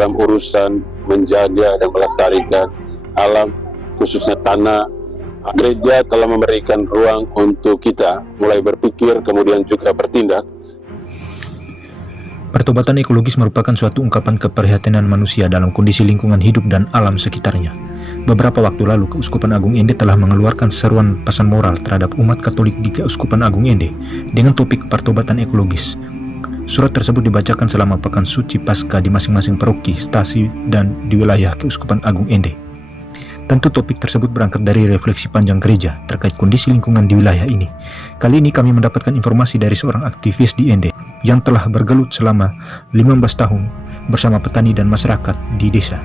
dalam urusan menjaga dan melestarikan alam, khususnya tanah. Gereja telah memberikan ruang untuk kita mulai berpikir, kemudian juga bertindak. Pertobatan ekologis merupakan suatu ungkapan keprihatinan manusia dalam kondisi lingkungan hidup dan alam sekitarnya. Beberapa waktu lalu, Keuskupan Agung Ende telah mengeluarkan seruan pesan moral terhadap umat Katolik di Keuskupan Agung Ende dengan topik pertobatan ekologis. Surat tersebut dibacakan selama pekan suci Paskah di masing-masing paroki, stasi, dan di wilayah Keuskupan Agung Ende. Tentu topik tersebut berangkat dari refleksi panjang gereja terkait kondisi lingkungan di wilayah ini. Kali ini kami mendapatkan informasi dari seorang aktivis di Ende yang telah bergelut selama 15 tahun bersama petani dan masyarakat di desa.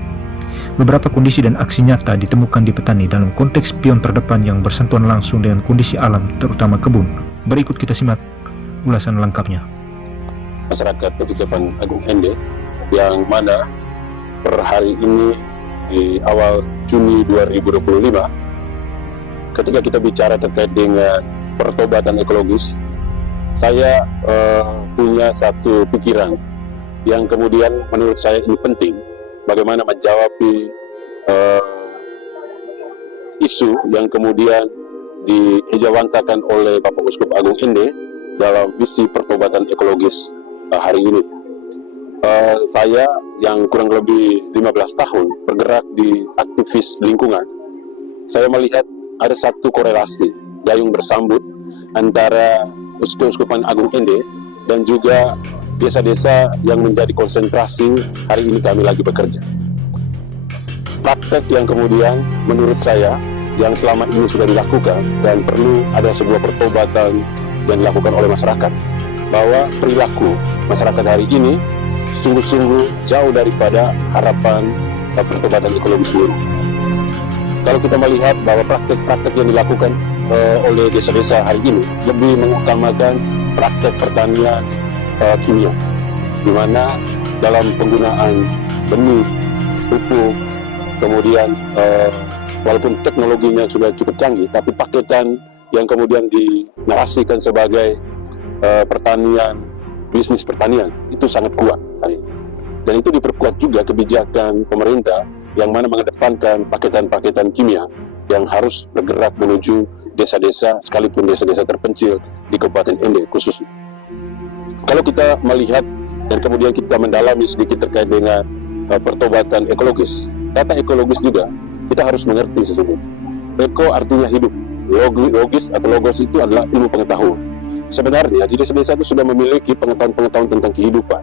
Beberapa kondisi dan aksi nyata ditemukan di petani dalam konteks pion terdepan yang bersentuhan langsung dengan kondisi alam, terutama kebun. Berikut kita simak ulasan lengkapnya. Masyarakat Keuskupan Agung Ende yang mana per hari ini di awal Juni 2025, ketika kita bicara terkait dengan pertobatan ekologis, saya punya satu pikiran yang kemudian menurut saya ini penting, bagaimana menjawab isu yang kemudian diejawantakan oleh Bapak Uskup Agung Ende dalam visi pertobatan ekologis hari ini. Saya yang kurang lebih 15 tahun bergerak di aktivis lingkungan, saya melihat ada satu korelasi gayung bersambut antara Keuskupan Agung Ende dan juga desa-desa yang menjadi konsentrasi hari ini kami lagi bekerja. Praktek yang kemudian menurut saya yang selama ini sudah dilakukan dan perlu ada sebuah pertobatan yang dilakukan oleh masyarakat, bahwa perilaku masyarakat hari ini sungguh-sungguh jauh daripada harapan pertobatan ekologis sendiri. Kalau kita melihat bahwa praktek-praktek yang dilakukan oleh desa-desa hari ini lebih mengutamakan praktek pertanian kimia, di mana dalam penggunaan benih, pupuk, kemudian walaupun teknologinya sudah cukup canggih, tapi paketan yang kemudian dinarasikan sebagai pertanian, bisnis pertanian itu sangat kuat hari ini. Dan itu diperkuat juga kebijakan pemerintah yang mana mengedepankan paketan-paketan kimia yang harus bergerak menuju desa-desa, sekalipun desa-desa terpencil di Kabupaten Ende khususnya. Kalau kita melihat dan kemudian kita mendalami sedikit terkait dengan pertobatan ekologis, kata ekologis juga kita harus mengerti sesungguhnya. Eko artinya hidup, logis atau logos itu adalah ilmu pengetahuan. Sebenarnya di desa-desa itu sudah memiliki pengetahuan-pengetahuan tentang kehidupan,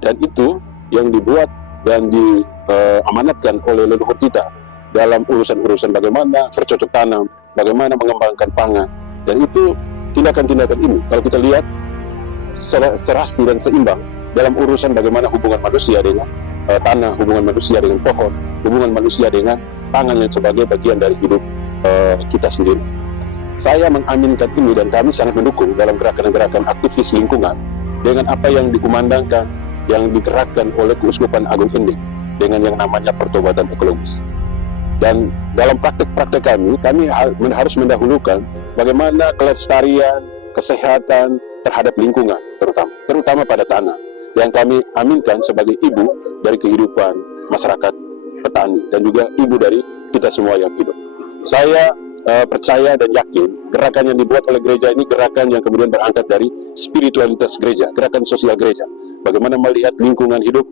dan itu yang dibuat dan diamanatkan oleh leluhur kita dalam urusan-urusan bagaimana bercocok tanam, bagaimana mengembangkan pangan. Dan itu tindakan-tindakan ini kalau kita lihat serasi dan seimbang dalam urusan bagaimana hubungan manusia dengan tanah, hubungan manusia dengan pohon, hubungan manusia dengan pangan yang sebagai bagian dari hidup kita sendiri. Saya mengaminkan ini dan kami sangat mendukung dalam gerakan-gerakan aktivis lingkungan dengan apa yang dikumandangkan, yang digerakkan oleh Keuskupan Agung Ende dengan yang namanya pertobatan ekologis. Dan dalam praktek-praktek kami harus mendahulukan bagaimana kelestarian, kesehatan terhadap lingkungan, terutama pada tanah, yang kami aminkan sebagai ibu dari kehidupan masyarakat petani dan juga ibu dari kita semua yang hidup. Saya percaya dan yakin gerakan yang dibuat oleh gereja ini gerakan yang kemudian berangkat dari spiritualitas gereja, gerakan sosial gereja. Bagaimana melihat lingkungan hidup,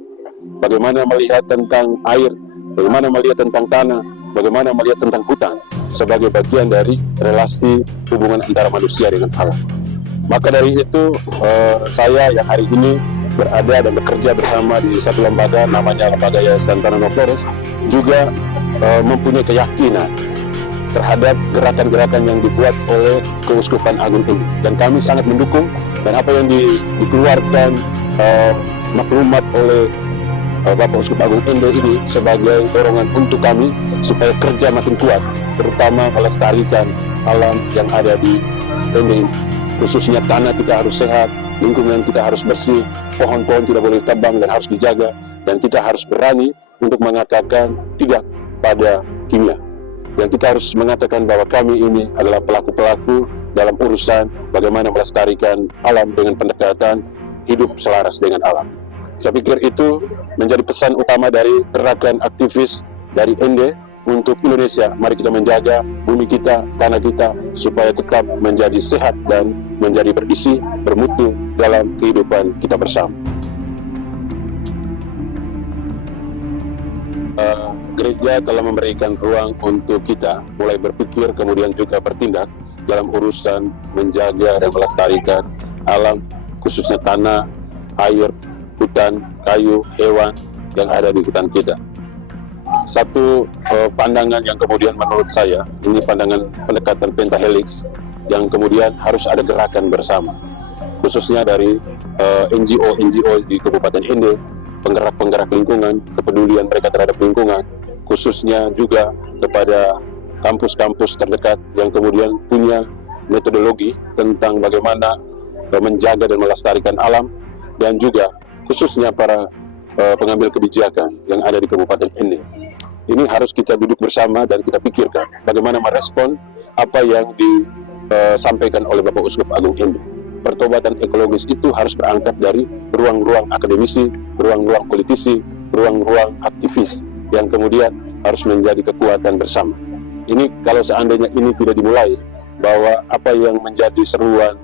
bagaimana melihat tentang air, bagaimana melihat tentang tanah, bagaimana melihat tentang hutan sebagai bagian dari relasi hubungan antara manusia dengan alam. Maka dari itu saya yang hari ini berada dan bekerja bersama di satu lembaga namanya Lembaga Yayasan Tanah Flores juga mempunyai keyakinan terhadap gerakan-gerakan yang dibuat oleh Keuskupan Agung ini, dan kami sangat mendukung. Dan apa yang dikeluarkan maklumat oleh Bapak Uskup Agung Ende ini sebagai dorongan untuk kami supaya kerja makin kuat, terutama melestarikan alam yang ada di Ende, khususnya tanah kita harus sehat, lingkungan kita harus bersih, pohon-pohon tidak boleh ditebang dan harus dijaga, dan kita harus berani untuk mengatakan tidak pada kimia. Dan kita harus mengatakan bahwa kami ini adalah pelaku-pelaku dalam urusan bagaimana melestarikan alam dengan pendekatan hidup selaras dengan alam. Saya pikir itu menjadi pesan utama dari gerakan aktivis dari Ende untuk Indonesia. Mari kita menjaga bumi kita, tanah kita, supaya tetap menjadi sehat dan menjadi berisi, bermutu dalam kehidupan kita bersama. Gereja telah memberikan ruang untuk kita mulai berpikir, kemudian juga bertindak dalam urusan menjaga dan melestarikan alam, khususnya tanah, air, hutan, kayu, hewan yang ada di hutan kita. Satu pandangan yang kemudian menurut saya, ini pandangan pendekatan pentahelix, yang kemudian harus ada gerakan bersama, khususnya dari NGO di Kabupaten Ende, penggerak-penggerak lingkungan, kepedulian mereka terhadap lingkungan, khususnya juga kepada kampus-kampus terdekat yang kemudian punya metodologi tentang bagaimana menjaga dan melestarikan alam, dan juga khususnya para pengambil kebijakan yang ada di Kabupaten Ende. Ini harus kita duduk bersama dan kita pikirkan bagaimana merespon apa yang disampaikan oleh Bapak Uskup Agung Ende. Pertobatan ekologis itu harus berangkat dari ruang-ruang akademisi, ruang-ruang politisi, ruang-ruang aktivis yang kemudian harus menjadi kekuatan bersama. Ini kalau seandainya ini tidak dimulai, bahwa apa yang menjadi seruan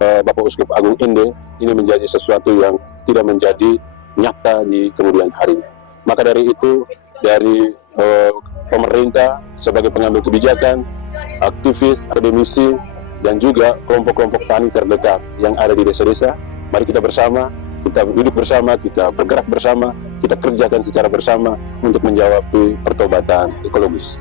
Bapak Uskup Agung Ende ini menjadi sesuatu yang tidak menjadi nyata di kemudian hari. Maka dari itu, dari pemerintah sebagai pengambil kebijakan, aktivis, akademisi, dan juga kelompok-kelompok tani terdekat yang ada di desa-desa, mari kita bersama, kita duduk bersama, kita bergerak bersama, kita kerjakan secara bersama untuk menjawab pertobatan ekologis.